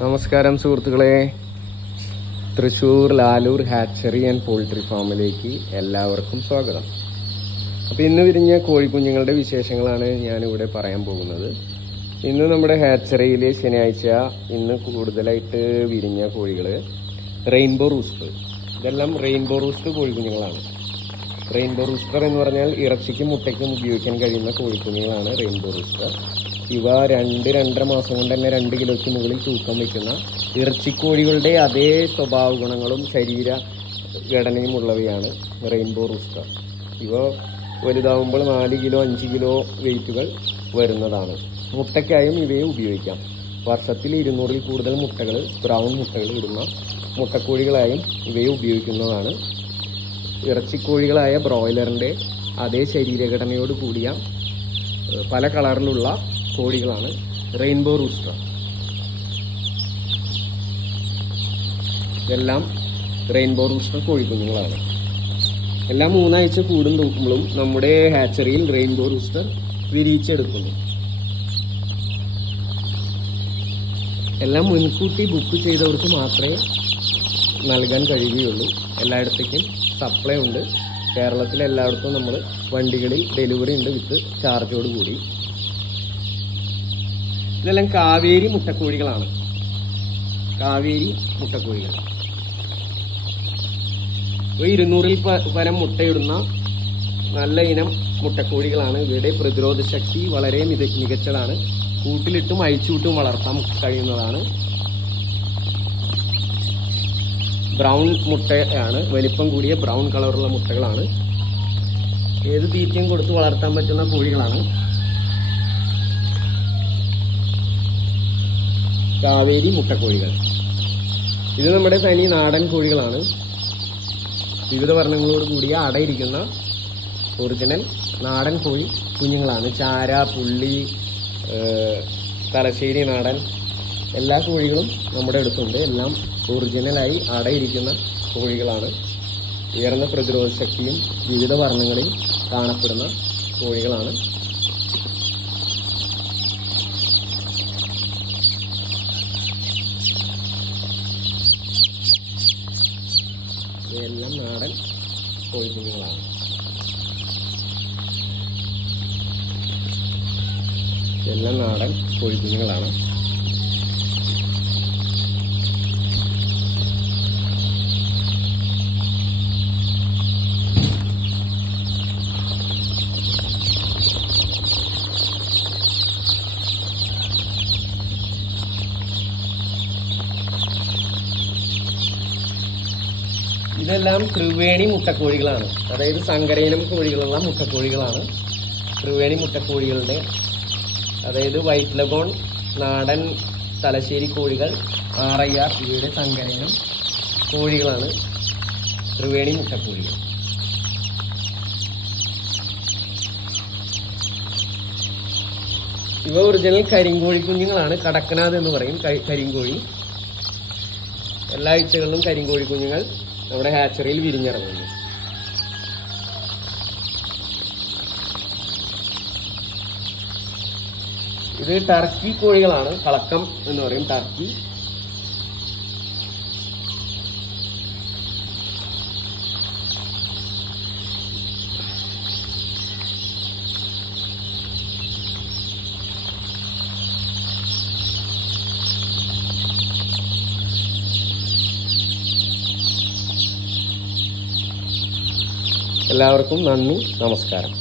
നമസ്കാരം സുഹൃത്തുക്കളെ, Thrissur Lalur hatchery and poultry ഫാമിലേക്ക് എല്ലാവർക്കും സ്വാഗതം. അപ്പോൾ ഇന്ന് വിരിഞ്ഞ കോഴിക്കുഞ്ഞുങ്ങളുടെ വിശേഷങ്ങളാണ് ഞാനിവിടെ പറയാൻ പോകുന്നത്. ഇന്ന് നമ്മുടെ ഹാച്ചറിയിൽ ശനിയാഴ്ച ഇന്ന് കൂടുതലായിട്ട് വിരിഞ്ഞ കോഴികൾ റെയിൻബോ റൂസ്റ്റർ. ഇതെല്ലാം റെയിൻബോ റൂസ്റ്റർ കോഴിക്കുഞ്ഞുങ്ങളാണ്. റെയിൻബോ റൂസ്റ്റർ എന്ന് പറഞ്ഞാൽ ഇറച്ചിക്കും മുട്ടയ്ക്കും ഉപയോഗിക്കാൻ കഴിയുന്ന കോഴിക്കുഞ്ഞുങ്ങളാണ് റെയിൻബോ റൂസ്റ്റർ. ഇവ 2-2.5 മാസം കൊണ്ട് തന്നെ 2 കിലോയ്ക്ക് മുകളിൽ തൂക്കം വയ്ക്കുന്ന ഇറച്ചിക്കോഴികളുടെ അതേ സ്വഭാവ ഗുണങ്ങളും ശരീര ഘടനയും ഉള്ളവയാണ് റെയിൻബോ റൂസ്റ്റർ. ഇവ വലുതാവുമ്പോൾ 4 കിലോ 5 കിലോ വെയിറ്റുകൾ വരുന്നതാണ്. മുട്ടയ്ക്കായും ഇവയെ ഉപയോഗിക്കാം. വർഷത്തിൽ 200-ൽ കൂടുതൽ മുട്ടകൾ, ബ്രൗൺ മുട്ടകൾ ഇടുന്ന മുട്ടക്കോഴികളായും ഇവയെ ഉപയോഗിക്കുന്നതാണ്. ഇറച്ചിക്കോഴികളായ ബ്രോയിലറിൻ്റെ അതേ ശരീരഘടനയോട് കൂടിയ പല കളറിലുള്ള കോഴികളാണ് റെയിൻബോ റൂസ്റ്റർ. ഇതെല്ലാം റെയിൻബോ റൂസ്റ്റർ കോഴിക്കുഞ്ഞുങ്ങളാണ്. എല്ലാം 3 ആഴ്ച കൂടും തൂക്കുമ്പോഴും നമ്മുടെ ഹാച്ചറിയിൽ റെയിൻബോ റൂസ്റ്റർ വിരിയിച്ചെടുക്കുന്നു. എല്ലാം മുൻകൂട്ടി ബുക്ക് ചെയ്തവർക്ക് മാത്രമേ നൽകാൻ കഴിയുകയുള്ളൂ. എല്ലായിടത്തേക്കും സപ്ലൈ ഉണ്ട്. കേരളത്തിൽ എല്ലായിടത്തും നമ്മൾ വണ്ടികളിൽ ഡെലിവറി ഉണ്ട് വിത്ത് ചാർജോട് കൂടി. ഇതെല്ലാം കാവേരി മുട്ടക്കോഴികളാണ്. കാവേരി മുട്ടക്കോഴികൾ 200-ൽ പരം മുട്ടയിടുന്ന നല്ല ഇനം മുട്ടക്കോഴികളാണ്. ഇവയുടെ പ്രതിരോധ ശക്തി വളരെ മികച്ചതാണ്. കൂട്ടിലിട്ടും അഴിച്ചുവിട്ടും വളർത്താൻ കഴിയുന്നതാണ്. ബ്രൗൺ മുട്ടയാണ്, വലിപ്പം കൂടിയ ബ്രൗൺ കളറുള്ള മുട്ടകളാണ്. ഏത് തീറ്റയും കൊടുത്ത് വളർത്താൻ പറ്റുന്ന കോഴികളാണ് കാവേരി മുട്ടക്കോഴികൾ. ഇത് നമ്മുടെ തനി നാടൻ കോഴികളാണ്. വിവിധ വർണ്ണങ്ങളോട് കൂടിയ അടയിരിക്കുന്ന ഒറിജിനൽ നാടൻ കോഴി കുഞ്ഞുങ്ങളാണ്. ചാര, പുള്ളി, തലശ്ശേരി നാടൻ എല്ലാ കോഴികളും നമ്മുടെ അടുത്തുണ്ട്. എല്ലാം ഒറിജിനലായി അടയിരിക്കുന്ന കോഴികളാണ്. ഉയർന്ന പ്രതിരോധ ശക്തിയും വിവിധ വർണ്ണങ്ങളിൽ കാണപ്പെടുന്ന കോഴികളാണ്. ഇവയെല്ലാം നാടൻ കോഴിക്കുഞ്ഞുങ്ങളാണ്. ഇതെല്ലാം നാടൻ കോഴിക്കുഞ്ഞുങ്ങളാണ്. ഇതെല്ലാം ത്രിവേണി മുട്ടക്കോഴികളാണ്. അതായത് സങ്കരയിനം കോഴികളുള്ള മുട്ടക്കോഴികളാണ്. ത്രിവേണി മുട്ടക്കോഴികളുടെ അതായത് വൈറ്റ് ലഗോൺ, നാടൻ തലശ്ശേരി കോഴികൾ, RIR ഇവയുടെ സങ്കരയിനം കോഴികളാണ് ത്രിവേണി മുട്ടക്കോഴികൾ. ഇവ ഒറിജിനൽ കരിങ്കോഴി കുഞ്ഞുങ്ങളാണ്. കടക്കനാഥ് എന്ന് പറയും കരിങ്കോഴി. എല്ലാ ആഴ്ചകളിലും കരിങ്കോഴി കുഞ്ഞുങ്ങൾ നമ്മുടെ ഹാച്ചറിയിൽ വിരിഞ്ഞിറങ്ങുന്നു. ഇത് ടർക്കി കോഴികളാണ്. കളക്കം എന്ന് പറയും ടർക്കി. എല്ലാവർക്കും നന്ദി, നമസ്കാരം.